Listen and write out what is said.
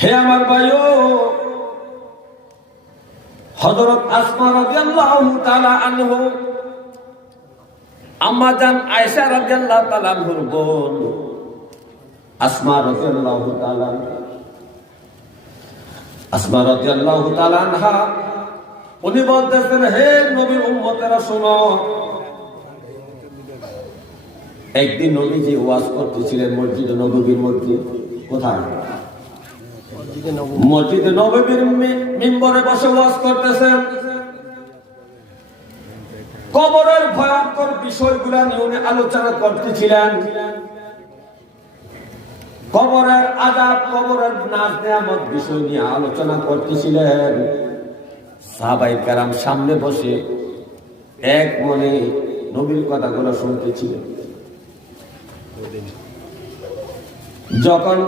হে আমার ভাইও, হযরত আসমা রাদিয়াল্লাহু তাআলা আনহু আম্মা জান আয়েশা রাদিয়াল্লাহু তাআলা আনহুর বোন আসমা রাদিয়াল্লাহু তাআলা আনহা উনি বলতেছেন, হে নবীর উম্মতেরা শোনো। একদিন নবীজি ওয়াজ করতেছিলেন মসজিদে নববীর মধ্যে। কোথায়? মসজিদে নববীর মিম্বরে বসে ওয়াজ করতেছেন। কবরের ভয়ঙ্কর বিষয়গুলো নিয়ে উনি আলোচনা করতেছিলেন। কবরের আযাব, কবরের নাজ নেয়ামত বিষয় নিয়ে আলোচনা করতেছিলেন। সাহাবায়ে কেরাম সামনে বসে এক মনে নবীর কথাগুলো শুনতেছিলেন। যখন